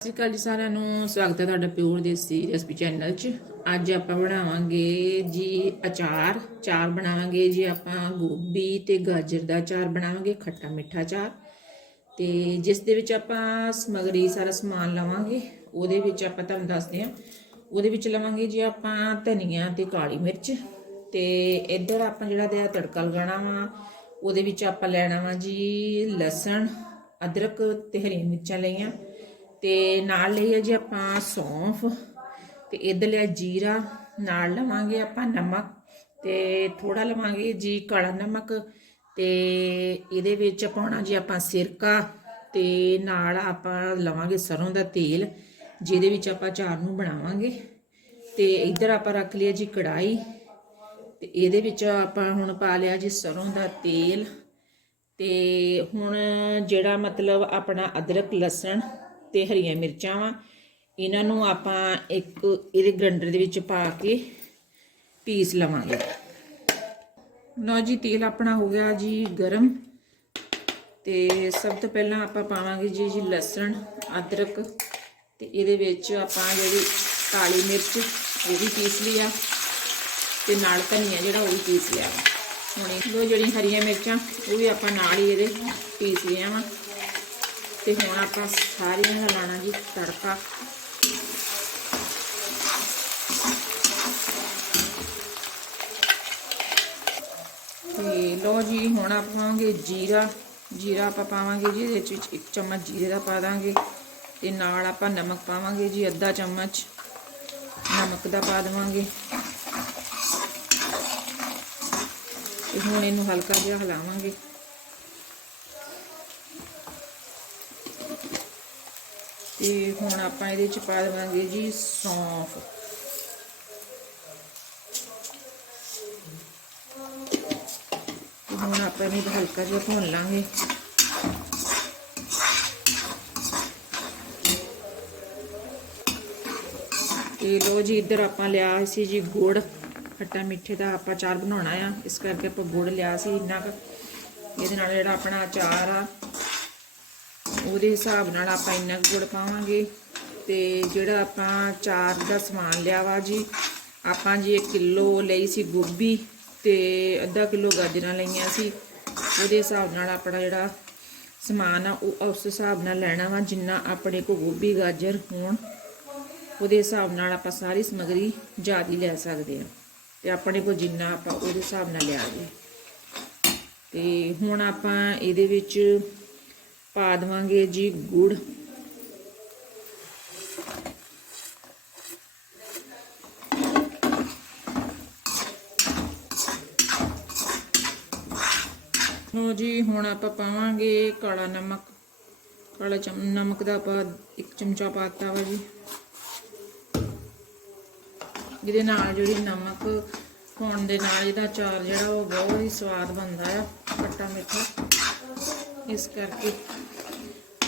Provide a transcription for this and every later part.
ਸਤਿ ਸ਼੍ਰੀ ਅਕਾਲ ਜੀ ਸਾਰਿਆਂ ਨੂੰ। ਸਵਾਗਤ ਹੈ ਤੁਹਾਡਾ ਪਿਓਰ ਦੇਸੀ ਰੈਸਪੀ ਚੈਨਲ 'ਚ। ਅੱਜ ਆਪਾਂ ਬਣਾਵਾਂਗੇ ਜੀ ਅਚਾਰ। ਚਾਰ ਬਣਾਵਾਂਗੇ ਜੀ ਆਪਾਂ ਗੋਭੀ ਤੇ ਗਾਜਰ ਦਾ ਅਚਾਰ ਬਣਾਵਾਂਗੇ, ਖੱਟਾ ਮਿੱਠਾ ਚਾਰ ਤੇ ਜਿਸ ਦੇ ਵਿੱਚ ਆਪਾਂ ਸਮਗਰੀ, ਸਾਰਾ ਸਮਾਨ ਲਵਾਂਗੇ, ਉਹਦੇ ਵਿੱਚ ਆਪਾਂ ਤੁਹਾਨੂੰ ਦੱਸਦੇ ਹਾਂ। ਉਹਦੇ ਵਿੱਚ ਲਵਾਂਗੇ ਜੀ ਆਪਾਂ ਧਨੀਆ ਤੇ ਕਾਲੀ ਮਿਰਚ। ਤੇ ਇੱਧਰ ਆਪਾਂ ਜਿਹੜਾ ਤੇ ਤੜਕਾ ਲਗਾਉਣਾ ਵਾ, ਉਹਦੇ ਵਿੱਚ ਆਪਾਂ ਲੈਣਾ ਵਾ ਜੀ ਲਸਣ, ਅਦਰਕ ਤੇ ਹਰੀਆਂ ਮਿਰਚਾਂ ਲਈਆਂ। ਤੇ ਨਾਲ ਲਈ ਹੈ ਜੀ ਆਪਾਂ ਸੌਂਫ ਤੇ ਇੱਧਰ ਲਿਆ ਜੀਰਾ ਨਾਲ ਲਵਾਂਗੇ ਆਪਾਂ ਨਮਕ ਤੇ ਥੋੜਾ ਲਵਾਂਗੇ ਜੀ ਕਾਲਾ ਨਮਕ ਤੇ ਇਹਦੇ ਵਿੱਚ ਪਾਉਣਾ ਜੀ ਆਪਾਂ ਸਿਰਕਾ ਤੇ ਨਾਲ ਆਪਾਂ ਲਵਾਂਗੇ ਸਰੋਂ ਦਾ ਤੇਲ, ਜਿਹਦੇ ਵਿੱਚ ਆਪਾਂ ਚਾਰ ਨੂੰ ਬਣਾਵਾਂਗੇ ਤੇ ਇੱਧਰ ਆਪਾਂ ਰੱਖ ਲਿਆ ਜੀ ਕੜਾਈ ਤੇ ਇਹਦੇ ਵਿੱਚ ਆਪਾਂ ਹੁਣ ਪਾ ਲਿਆ ਜੀ ਸਰੋਂ ਦਾ ਤੇਲ ਤੇ ਹੁਣ ਜਿਹੜਾ ਮਤਲਬ ਆਪਣਾ ਅਦਰਕ, ਲਸਣ ਤੇ ਹਰੀਆਂ ਮਿਰਚਾਂ ਵਾ। ਇਹਨਾਂ ਨੂੰ ਆਪਾਂ ਇੱਕ ਇਹਦੇ ਗ੍ਰੈਂਡਰ ਦੇ ਵਿੱਚ ਪਾ ਕੇ ਪੀਸ ਲਵਾਂਗੇ। ਲਓ ਜੀ, ਤੇਲ ਆਪਣਾ ਹੋ ਗਿਆ ਜੀ ਗਰਮ। ਤੇ ਸਭ ਤੋਂ ਪਹਿਲਾਂ ਆਪਾਂ ਪਾਵਾਂਗੇ ਜੀ ਜੀ ਲਸਣ, ਅਦਰਕ। ਤੇ ਇਹਦੇ ਵਿੱਚ ਆਪਾਂ ਜਿਹੜੀ ਕਾਲੀ ਮਿਰਚ, ਉਹ ਵੀ ਪੀਸ ਲਈ ਆ ਤੇ ਨਾਲ ਧਨੀਆ ਜਿਹੜਾ, ਉਹ ਵੀ ਪੀਸ ਲਿਆ। ਹੁਣ ਇਹ ਦੋ ਜਿਹੜੀਆਂ ਹਰੀਆਂ ਮਿਰਚਾਂ, ਉਹ ਵੀ ਆਪਾਂ ਨਾਲ ਹੀ ਇਹਦੇ ਪੀਸ ਲਿਆ ਵਾ। ਤੇ ਹੁਣ ਆਪਾਂ ਸਾਰੀਆਂ ਦਾ ਲਾਣਾ ਜੀ ਤੜਕਾ। ਤੇ ਲੋ ਜੀ, ਹੁਣ ਆਪਾਂ ਪਾਵਾਂਗੇ ਜੀਰਾ। ਜੀਰਾ ਆਪਾਂ ਪਾਵਾਂਗੇ ਜੀ, ਇਹਦੇ ਵਿੱਚ ਇੱਕ ਚਮਚ ਜੀਰੇ ਦਾ ਪਾ ਦਾਂਗੇ। ਤੇ ਨਾਲ ਆਪਾਂ ਨਮਕ ਪਾਵਾਂਗੇ ਜੀ, ਅੱਧਾ ਚਮਚ ਨਮਕ ਦਾ ਪਾ ਦੇਵਾਂਗੇ। ਤੇ ਹੁਣ ਇਹਨੂੰ ਹਲਕਾ ਜਿਹਾ ਹਿਲਾਵਾਂਗੇ। ਤੇ ਹੁਣ ਆਪਾਂ ਇਹਦੇ ਚ ਪਾ ਦੇਵਾਂਗੇ ਜੀ ਸੌਂਫ। ਹੁਣ ਆਪਾਂ ਇਹਨੂੰ ਹਲਕਾ ਜਿਹਾ ਭੁੰਨ ਲਾਂਗੇ। ਤੇ ਲੋ ਜੀ, ਇੱਧਰ ਆਪਾਂ ਲਿਆ ਸੀ ਜੀ ਗੁੜ। ਖੱਟਾ ਮਿੱਠੇ ਦਾ ਆਪਾਂ ਚਾਰ ਬਣਾਉਣਾ ਆ। ਇਸ ਕਰਕੇ ਆਪਾਂ ਗੁੜ ਲਿਆ ਸੀ, ਇੰਨਾ ਕੁ। ਇਹਦੇ ਨਾਲ ਜਿਹੜਾ ਆਪਣਾ ਅਚਾਰ ਆ ਉਹਦੇ ਹਿਸਾਬ ਨਾਲ ਆਪਾਂ ਇੰਨਾ ਕੁ ਗੁੜ ਪਾਵਾਂਗੇ ਤੇ ਜਿਹੜਾ ਆਪਾਂ ਚਾਰ ਦਾ ਸਮਾਨ ਲਿਆ ਵਾ ਜੀ, ਆਪਾਂ ਜੀ 1 ਕਿਲੋ ਲਈ ਸੀ ਗੋਭੀ ਤੇ ਅੱਧਾ ਕਿਲੋ ਗਾਜਰਾਂ ਲਈਆਂ ਸੀ। ਉਹਦੇ ਹਿਸਾਬ ਨਾਲ ਆਪਣਾ ਜਿਹੜਾ ਸਮਾਨ ਆ, ਉਹ ਉਸ ਹਿਸਾਬ ਨਾਲ ਲੈਣਾ ਵਾ, ਜਿੰਨਾ ਆਪਣੇ ਕੋ ਗੋਭੀ, ਗਾਜਰ ਹੋਣ, ਉਹਦੇ ਹਿਸਾਬ ਨਾਲ ਆਪਾਂ ਸਾਰੀ ਸਮਗਰੀ ਜ਼ਿਆਦਾ ਲੈ ਸਕਦੇ ਆ। ਤੇ ਆਪਣੇ ਕੋ ਜਿੰਨਾ ਆਪਾਂ ਉਹਦੇ ਹਿਸਾਬ ਨਾਲ ਲਿਆ ਜੀ। ਤੇ ਹੁਣ ਆਪਾਂ ਇਹਦੇ ਵਿੱਚ ਪਾ ਦੇਵਾਂਗੇ ਜੀ ਗੁੜ। ਲੋ ਜੀ, ਹੁਣ ਆਪਾਂ ਪਾਵਾਂਗੇ ਕਾਲਾ ਨਮਕ। ਕਾਲਾ ਚਮ, ਨਮਕ ਦਾ ਆਪਾਂ ਇੱਕ ਚਮਚਾ ਪਾਤਾ ਵਾ ਜੀ। ਜਿਹਦੇ ਨਾਲ ਜਿਹੜੀ ਨਮਕ ਪਾਉਣ ਦੇ ਨਾਲ ਇਹਦਾ ਚਾਰ ਜਿਹੜਾ ਉਹ ਬਹੁਤ ਹੀ ਸਵਾਦ ਬਣਦਾ ਆ ਖੱਟਾ ਮਿੱਠਾ ਇਸ ਕਰਕੇ।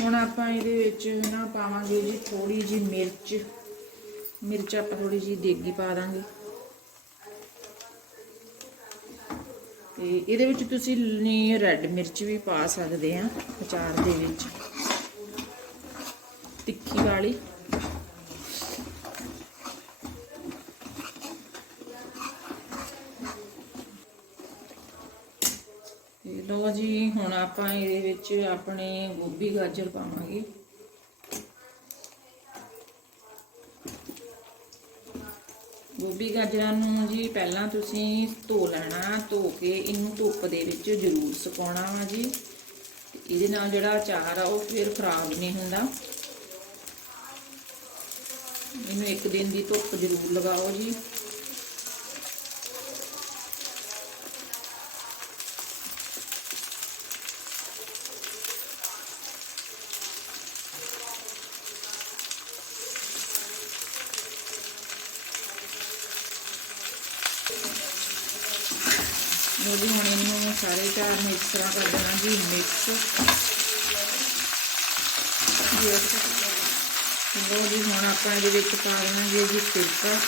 ਹੁਣ ਆਪਾਂ ਇਹਦੇ ਵਿੱਚ ਨਾ ਪਾਵਾਂਗੇ ਜੀ ਥੋੜੀ ਜੀ ਮਿਰਚ। ਮਿਰਚ ਆਪਾਂ ਥੋੜੀ ਜੀ ਦੇਗੀ ਪਾ ਦਾਂਗੇ। ਤੇ ਇਹਦੇ ਵਿੱਚ ਤੁਸੀਂ ਨੀ ਰੈੱਡ ਮਿਰਚ ਵੀ ਪਾ ਸਕਦੇ ਆ ਅਚਾਰ ਦੇ ਵਿੱਚ। ਤਿੱਖੀ ਵਾਲੀ ਤੇ ਲੋ ਜੀ, ਹੁਣ ਆਪਾਂ ਇਹਦੇ ਵਿੱਚ ਆਪਣੇ ਗੋਭੀ ਗਾਜਰ ਪਾਵਾਂਗੇ। ਗੋਭੀ ਗਾਜਰਾਂ ਨੂੰ ਜੀ ਪਹਿਲਾਂ ਤੁਸੀਂ ਧੋ ਲੈਣਾ, ਧੋ ਕੇ ਇਹਨੂੰ ਧੁੱਪ ਦੇ ਵਿੱਚ ਜ਼ਰੂਰ ਸੁਕਾਉਣਾ ਵਾ ਜੀ। ਇਹਦੇ ਨਾਲ ਜਿਹੜਾ ਅਚਾਰ ਆ, ਉਹ ਫਿਰ ਖਰਾਬ ਨਹੀਂ ਹੁੰਦਾ। ਇਹਨੂੰ ਇੱਕ ਦਿਨ ਦੀ ਧੁੱਪ ਜ਼ਰੂਰ ਲਗਾਓ ਜੀ। ਲੋ ਜੀ, ਹੁਣ ਇਹਨੂੰ ਸਾਰੇ ਚਾਰ ਨੂੰ ਇਸ ਤਰ੍ਹਾਂ ਕਰ ਦੇਣਾ ਜੀ ਮਿਕਸ ਲੋ ਜੀ, ਹੁਣ ਆਪਾਂ ਇਹਦੇ ਵਿੱਚ ਪਾ ਦੇਵਾਂਗੇ ਜੀ ਸਿਰਕਾ।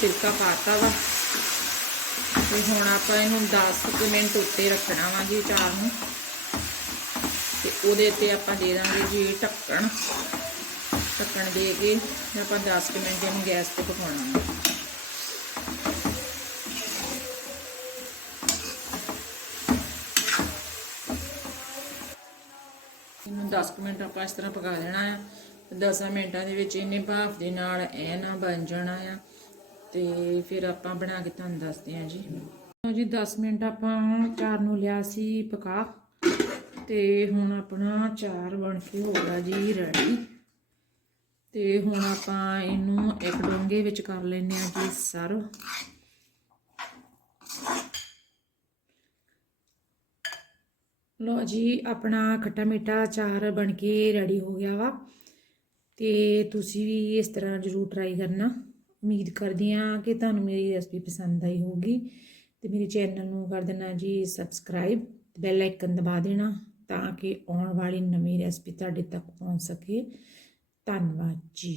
ਸਿਰਕਾ ਪਾਤਾ ਵਾ। ਤੇ ਹੁਣ ਆਪਾਂ ਇਹਨੂੰ 10 ਕੁ ਮਿੰਟ ਉੱਤੇ ਰੱਖਣਾ ਵਾ ਜੀ ਚਾਰ ਨੂੰ। ਤੇ ਉਹਦੇ ਤੇ ਆਪਾਂ ਦੇ ਦਾਂਗੇ ਜੀ ਢੱਕਣ। ਢੱਕਣ ਦੇ ਕੇ ਆਪਾਂ 10 ਕੁ ਮਿੰਟ ਇਹਨੂੰ ਗੈਸ ਤੇ ਪਕਾਉਣਾ ਹੈ ਇਹਨੂੰ 10 ਮਿੰਟ ਆਪਾਂ ਇਸ ਤਰ੍ਹਾਂ ਪਕਾ ਲੈਣਾ ਆ। 10 ਮਿੰਟਾਂ ਦੇ ਵਿੱਚ ਇਹਨੇ ਭਾਫ ਦੇ ਨਾਲ ਇਹ ਨਾ ਬਣ ਜਾਣਾ ਆ। ਤੇ ਫਿਰ ਆਪਾਂ ਬਣਾ ਕੇ ਤੁਹਾਨੂੰ ਦੱਸਦੇ ਹਾਂ ਜੀ। ਲਓ ਜੀ 10 ਮਿੰਟ ਆਪਾਂ ਚਾਰ ਨੂੰ ਲਿਆ ਸੀ ਪਕਾ। ਤੇ ਹੁਣ ਆਪਣਾ ਚਾਰ ਬਣ ਕੇ ਹੋ ਗਿਆ ਜੀ ਰੈਡੀ ਤੇ ਹੁਣ ਆਪਾਂ ਇਹਨੂੰ ਇੱਕ ਡੋਂਗੇ ਵਿੱਚ ਕਰ ਲੈਨੇ ਆ ਜੀ ਸਰਵ ਲੋ ਜੀ, ਆਪਣਾ ਖੱਟਾ ਮਿੱਠਾ ਚਾਰ ਬਣ ਕੇ ਰੈਡੀ ਹੋ ਗਿਆ ਵਾ। ਤੇ ਤੁਸੀਂ ਵੀ ਇਸ ਤਰ੍ਹਾਂ ਜ਼ਰੂਰ ਟਰਾਈ ਕਰਨਾ। ਉਮੀਦ ਕਰਦੀ ਹਾਂ ਕਿ ਤੁਹਾਨੂੰ ਮੇਰੀ ਰੈਸਪੀ ਪਸੰਦ ਆਈ ਹੋਊਗੀ। ਤੇ ਮੇਰੇ ਚੈਨਲ ਨੂੰ ਕਰ ਦੇਣਾ ਜੀ ਸਬਸਕ੍ਰਾਈਬ ਬੈਲ ਆਈਕਨ ਦਬਾ ਦੇਣਾ ਤਾਂ ਕਿ ਆਉਣ ਵਾਲੀ ਨਵੀਂ ਰੈਸਪੀ ਤੁਹਾਡੇ ਤੱਕ ਪਹੁੰਚ ਸਕੇ। ਧੰਨਵਾਦ ਜੀ